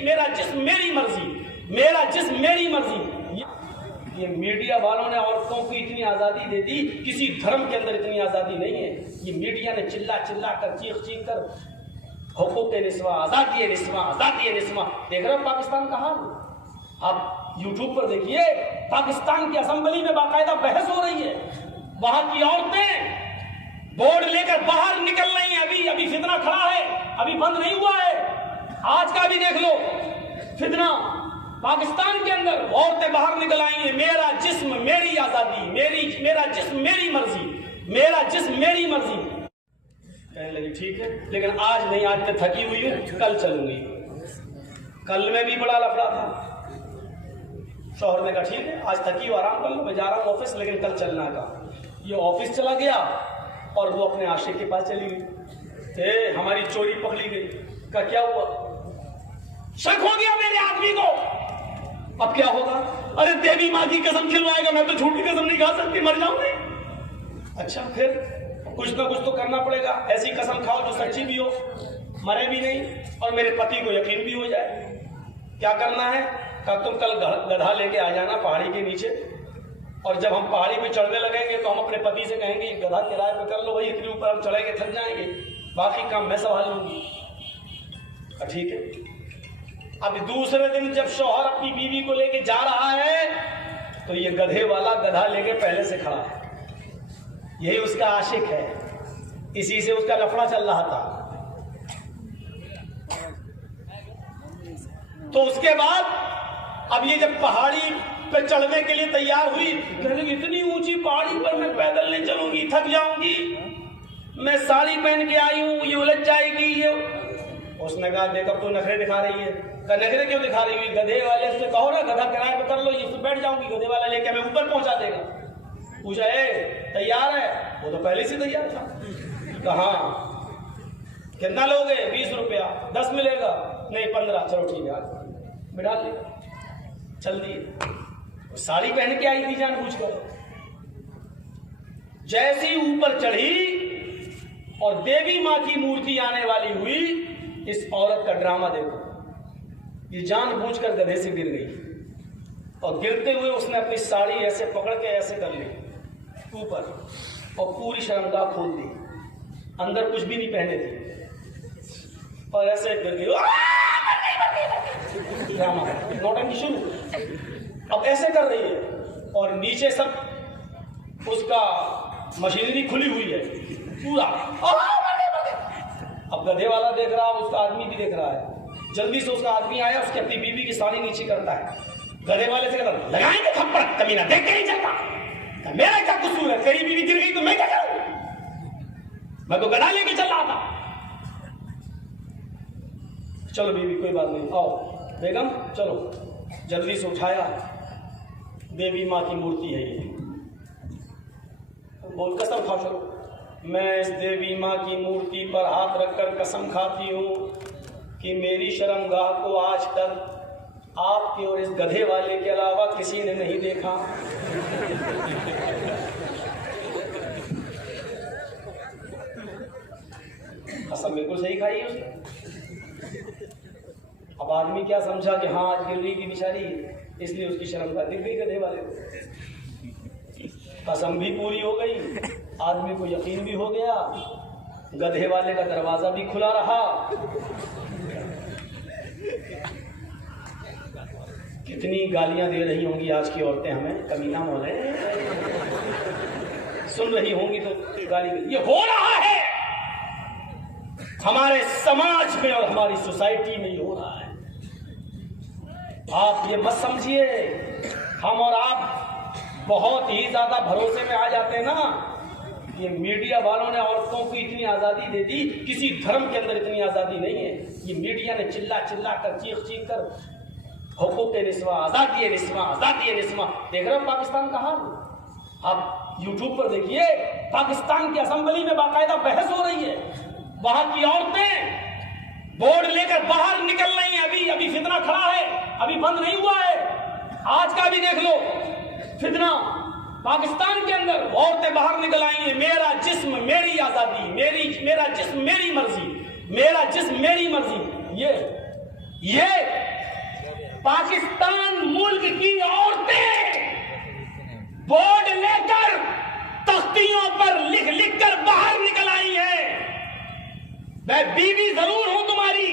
मेरा जिस्म मेरी मर्जी, मेरा जिस्म मेरी मर्जी। ये मीडिया वालों ने औरतों को इतनी आज़ादी दे दी, किसी धर्म के अंदर इतनी आज़ादी नहीं है। ये मीडिया ने चिल्ला चिल्ला कर, चीख चीख कर हुकूक निस्वा, आज़ादी निस्वा, आज़ादी निस्वा। देख रहे हो पाकिस्तान का हाल? आप यूट्यूब पर देखिए, पाकिस्तान की असेंबली में बाकायदा बहस हो रही है। वहां की औरतें बोर्ड लेकर बाहर निकल रही हैं। अभी फितना खड़ा है, अभी बंद नहीं हुआ है। आज का भी देख लो फितना पाकिस्तान के अंदर, औरतें बाहर निकल आई हैं। मेरा जिस्म मेरी आजादी, मेरा जिस्म मेरी मर्जी, मेरा जिस्म मेरी मर्जी। कहने लगी ठीक है, लेकिन आज नहीं, आज मैं थकी हुई हूं, कल चलूंगी। कल में भी बड़ा लफड़ा था। शौहर ने कहा ठीक है, आज थकी हो, आराम कर लो, मैं जा रहा हूँ ऑफिस, लेकिन कल चलना का। ये ऑफिस चला गया और वो अपने आशिक के पास चली गई। हमारी चोरी पकड़ी गई। का क्या हुआ? शक हो गया मेरे आदमी को। अब क्या होगा? अरे देवी माँ की कसम खिलवाएगा, मैं तो झूठी कसम नहीं खा सकती, मर जाऊंगी। अच्छा फिर कुछ ना कुछ तो करना पड़ेगा। ऐसी कसम खाओ जो सच्ची भी हो, मरे भी नहीं और मेरे पति को यकीन भी हो जाए। क्या करना है? कहा तुम कल गधा लेके आ जाना पहाड़ी के नीचे, और जब हम पहाड़ी पे चढ़ने लगेंगे तो हम अपने पति से कहेंगे गधा किराए पे कर लो भाई, इतनी ऊपर हम चढ़ेंगे थक जाएंगे, बाकी काम मैं संभाल लूंगी। ठीक है। अब दूसरे दिन जब शौहर अपनी बीवी को लेके जा रहा है तो ये गधे वाला गधा लेके पहले से खड़ा है। यही उसका आशिक है, इसी से उसका लफड़ा चल रहा था। तो उसके बाद अब ये जब पहाड़ी पे चढ़ने के लिए तैयार हुई, कहने लगी इतनी ऊंची पहाड़ी पर मैं पैदल नहीं चलूंगी, थक जाऊंगी, मैं साड़ी पहन के आई हूं, ये उलझ जाएगी। ये उसने कहा देख अब तू नखरे दिखा रही है। नखरे क्यों दिखा रही हुई? गधे वाले से कहो ना गधा किराए पे कर लो, ये बैठ जाऊंगी, गधे वाला लेके हमें ऊपर पहुंचा देगा। पूछा तैयार है? वो तो पहले से तैयार था। कहा कितना लोगे? 20 रुपया। 10 मिलेगा? नहीं 15। चलो ठीक है, बिठा ले। चल दिए। साड़ी पहन के आई थी जानबूझकर। जैसी ऊपर चढ़ी और देवी माँ की मूर्ति आने वाली हुई, इस औरत का ड्रामा देखो। ये जानबूझकर गधे से गिर गई और गिरते हुए उसने अपनी साड़ी ऐसे पकड़ के ऐसे कर ली ऊपर और पूरी शर्मगाह खोल दी। अंदर कुछ भी नहीं पहने थे और ऐसे गिर गई। ड्रामा नौटंकी शुरू। अब ऐसे कर रही है और नीचे सब उसका मशीनरी खुली हुई है पूरा। अब गधे वाला देख रहा, उसका आदमी भी देख रहा है। जल्दी से उसका आदमी आया, उसकी अपनी बीवी की साड़ी नीचे करता है। गधे वाले से कहता लगाएंगे थप्पड़, कमीना देख के नहीं चलता, मेरा क्या कसूर है? तेरी बीवी गिर गई तो मैं क्या करूं? मैं तो गधा लेके चल रहा था। चलो बीवी कोई बात नहीं, आओ बेगम चलो। जल्दी से उठाया, देवी माँ की मूर्ति है ये। बोल कसम खा चलो, मैं इस देवी माँ की मूर्ति पर हाथ रखकर कसम खाती हूँ कि मेरी शर्मगाह को आज तक आपके और इस गधे वाले के अलावा किसी ने नहीं देखा। कसम बिल्कुल सही खाई है उसने। अब आदमी क्या समझा कि हाँ आज गिर गई की बेचारी, इसलिए उसकी शर्मगाह दिख गई गधे वाले को। कसम भी पूरी हो गई, आदमी को यकीन भी हो गया, गधे वाले का दरवाजा भी खुला रहा। कितनी गालियां दे रही होंगी आज की औरतें हमें, कमीना मोले सुन रही होंगी तो गाली। ये हो रहा है हमारे समाज में और हमारी सोसाइटी में, ये हो रहा है। आप ये मत समझिए हम और आप बहुत ही ज्यादा भरोसे में आ जाते हैं ना। ये मीडिया वालों ने औरतों को इतनी आजादी दे दी, किसी धर्म के अंदर इतनी आजादी नहीं है। ये मीडिया ने चिल्ला चिल्ला कर, चीख चीख कर हुकूक निस्वा, आजादी निस्वा, आजादी निस्वा। देख रहे हो पाकिस्तान का हाल? आप यूट्यूब पर देखिए, पाकिस्तान की असेंबली में बाकायदा बहस हो रही है। वहां की औरतें बोर्ड लेकर बाहर निकल रही हैं। अभी फितना खड़ा है, अभी बंद नहीं हुआ है। आज का भी देख लो फितना पाकिस्तान के अंदर, औरतें बाहर निकल आई हैं। मेरा जिस्म मेरी आजादी, मेरा जिस्म मेरी मर्जी, मेरा जिस्म मेरी मर्जी। ये पाकिस्तान मुल्क की औरतें बोर्ड लेकर तख्तियों पर लिख लिख कर बाहर निकल आई हैं। मैं बीवी जरूर हूं तुम्हारी,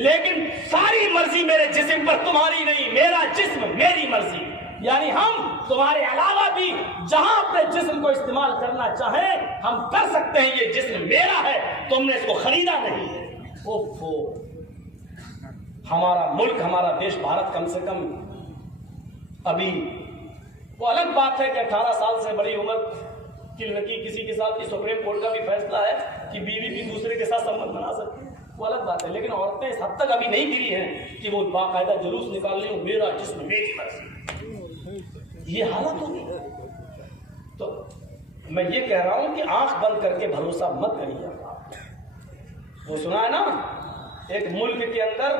लेकिन सारी मर्जी मेरे जिस्म पर तुम्हारी नहीं, मेरा जिस्म मेरी मर्जी। यानी हम तुम्हारे अलावा भी जहां अपने जिस्म को इस्तेमाल करना चाहें हम कर सकते हैं। ये जिस्म मेरा है, तुमने इसको खरीदा नहीं है। ओफो, हमारा मुल्क, हमारा देश भारत कम से कम अभी, वो अलग बात है कि 18 साल से बड़ी उम्र की लड़की किसी के साथ, सुप्रीम कोर्ट का भी फैसला है कि बीवी भी दूसरे के साथ संबंध बना सकती है, वो अलग बात है। लेकिन औरतें इस हद तक अभी नहीं गिरी हैं कि वो बाकायदा जुलूस निकाल रही हो, मेरा जिस्म मेरी मर्जी। ये हालत होगी। तो मैं ये कह रहा हूं कि आंख बंद करके भरोसा मत करिए। वो सुना है ना, एक मुल्क के अंदर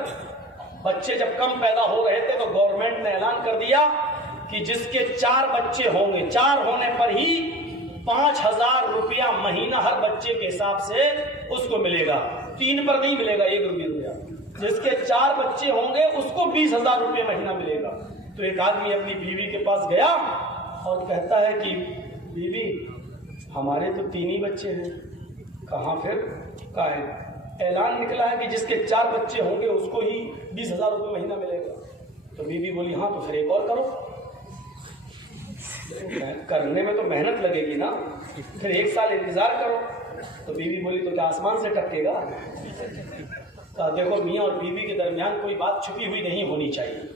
बच्चे जब कम पैदा हो रहे थे तो गवर्नमेंट ने ऐलान कर दिया कि जिसके 4 बच्चे होंगे, 4 होने पर ही 5,000 रुपया महीना हर बच्चे के हिसाब से उसको मिलेगा, 3 पर नहीं मिलेगा 1 रुपया। जिसके 4 बच्चे होंगे उसको 20,000 रुपये महीना मिलेगा। तो एक आदमी अपनी बीवी के पास गया और कहता है कि बीवी, हमारे तो 3 ही बच्चे हैं। कहाँ फिर? कहा है ऐलान निकला है कि जिसके 4 बच्चे होंगे उसको ही 20,000 रुपये महीना मिलेगा। तो बीवी बोली हाँ तो फिर एक और करो। करने में तो मेहनत लगेगी ना, फिर 1 साल इंतजार करो। तो बीवी बोली तो क्या आसमान से टपकेगा? तो देखो मियाँ और बीवी के दरमियान कोई बात छुपी हुई नहीं होनी चाहिए।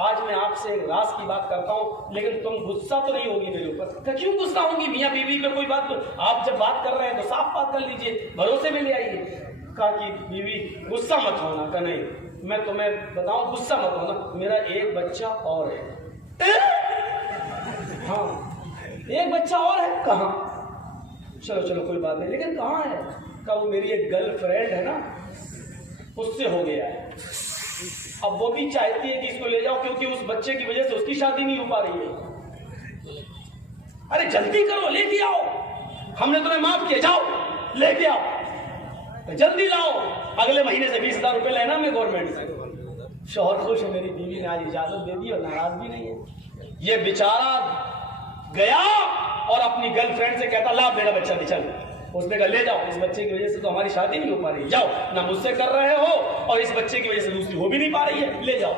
आज मैं आपसे एक राज की बात करता हूँ, लेकिन तुम गुस्सा तो नहीं होगी मेरे ऊपर? क्यों गुस्सा होगी? मियाँ बीवी में कोई बात, तो आप जब बात कर रहे हैं तो साफ बात कर लीजिए, भरोसे में ले आइए। कहा कि बीवी गुस्सा मत होना। का नहीं, मैं तुम्हें बताऊं गुस्सा मत होना, मेरा 1 बच्चा और है। हाँ 1 बच्चा और है। कहाँ? चलो चलो कोई बात नहीं, लेकिन कहाँ है? कहा वो मेरी एक गर्लफ्रेंड है ना, उससे हो गया है। अब वो भी चाहती है कि इसको ले जाओ क्योंकि उस बच्चे की वजह से उसकी शादी नहीं हो पा रही है। अरे जल्दी करो, लेके आओ, हमने तुम्हें माफ किया, जाओ लेके आओ, जल्दी लाओ, अगले महीने से 20,000 रुपये लेना मैं गवर्नमेंट से। शौहर खुश है, मेरी बीवी ने आज इजाजत दे दी और नाराज भी नहीं है। ये बेचारा गया और अपनी गर्लफ्रेंड से कहता ला मेरा बच्चा दे, चल। उसने कहा ले जाओ, इस बच्चे की वजह से तो हमारी शादी नहीं हो पा रही, जाओ, ना मुझसे कर रहे हो और इस बच्चे की वजह से दूसरी हो भी नहीं पा रही है, ले जाओ।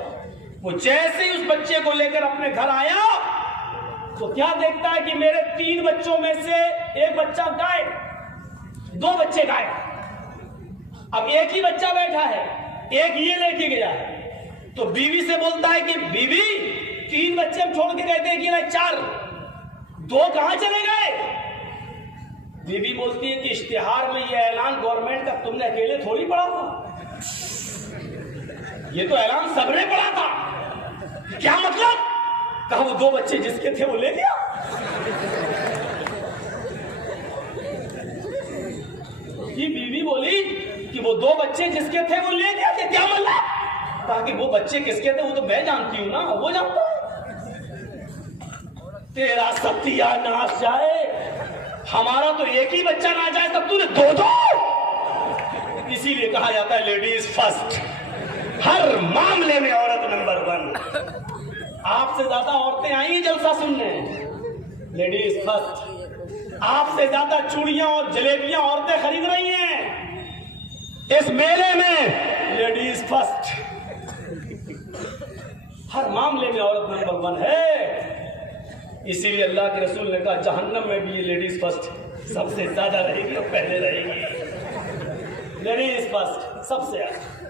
वो जैसे ही उस बच्चे को लेकर अपने घर आया तो क्या देखता है कि मेरे 3 बच्चों में से 1 बच्चा गायब, 2 बच्चे गायब। अब एक ही बच्चा बैठा है, एक ये लेके गया है। तो बीवी से बोलता है कि बीवी 3 बच्चे हम छोड़ के गए थे कि 4, 2 कहां चले गए? बीवी बोलती है कि इश्तिहार में ये ऐलान गवर्नमेंट का तुमने अकेले थोड़ी पढ़ा था, ये तो ऐलान सबने पढ़ा था। क्या मतलब? कहा वो 2 बच्चे जिसके थे वो ले गया। ये बीवी बोली कि वो 2 बच्चे जिसके थे वो ले गया, क्या मतलब? कहा कि वो बच्चे किसके थे वो तो मैं जानती हूँ ना, वो जानता है। तेरा सत्यानाश जाए, हमारा तो एक ही बच्चा ना जाए, तब तूने 2-2। इसीलिए कहा जाता है लेडीज फर्स्ट, हर मामले में औरत नंबर 1। आपसे ज्यादा औरतें आई हैं जलसा सुनने, लेडीज फर्स्ट। आपसे ज्यादा चूड़ियां और जलेबियां औरतें खरीद रही हैं इस मेले में, लेडीज फर्स्ट। हर मामले में औरत नंबर 1 है। इसीलिए अल्लाह के रसूल ने कहा जहन्नम में भी ये लेडीज फर्स्ट सबसे ज्यादा रहेगी और पहले रहेगी। लेडीज फर्स्ट सबसे,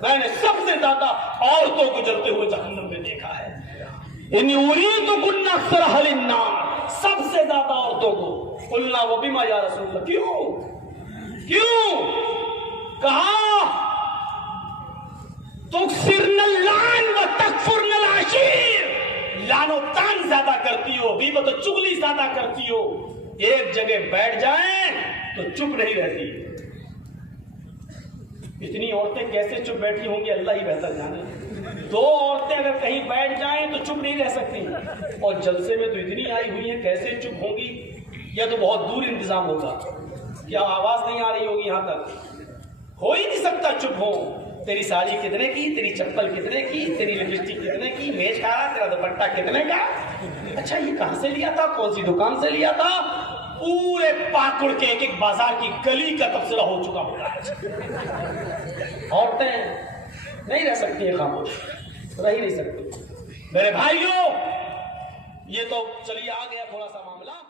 मैंने सबसे ज्यादा औरतों को जलते हुए जहन्नम में देखा है। सबसे ज्यादा औरतों को। कुल्ला वबिमा या रसूल, क्यों कहा? तुक्सिरनल लान व तकफुरनल आशीर, लानो तान ज्यादा करती हो, गीबत तो चुगली ज्यादा करती हो। एक जगह बैठ जाएं तो चुप नहीं रहती। इतनी औरतें कैसे चुप बैठी होंगी अल्लाह ही बेहतर जाने। 2 औरतें अगर कहीं बैठ जाएं तो चुप नहीं रह सकती, और जलसे में तो इतनी आई हुई है, कैसे चुप होंगी? या तो बहुत दूर इंतजाम होगा, क्या आवाज नहीं आ रही होगी, यहां तक हो ही नहीं सकता चुप हो। तेरी साड़ी कितने की, तेरी चप्पल कितने की, तेरी लिपस्टिक कितने की, मेज खा रहा, तेरा दुपट्टा कितने का, अच्छा ये कहां से लिया था, कौन सी दुकान से लिया था, पूरे पाकुड़ के एक एक बाजार की गली का तबसरा हो चुका होगा। औरतें नहीं रह सकती है खामोश, रह ही नहीं सकती। मेरे भाइयों, ये तो चलिए आ गया थोड़ा सा मामला।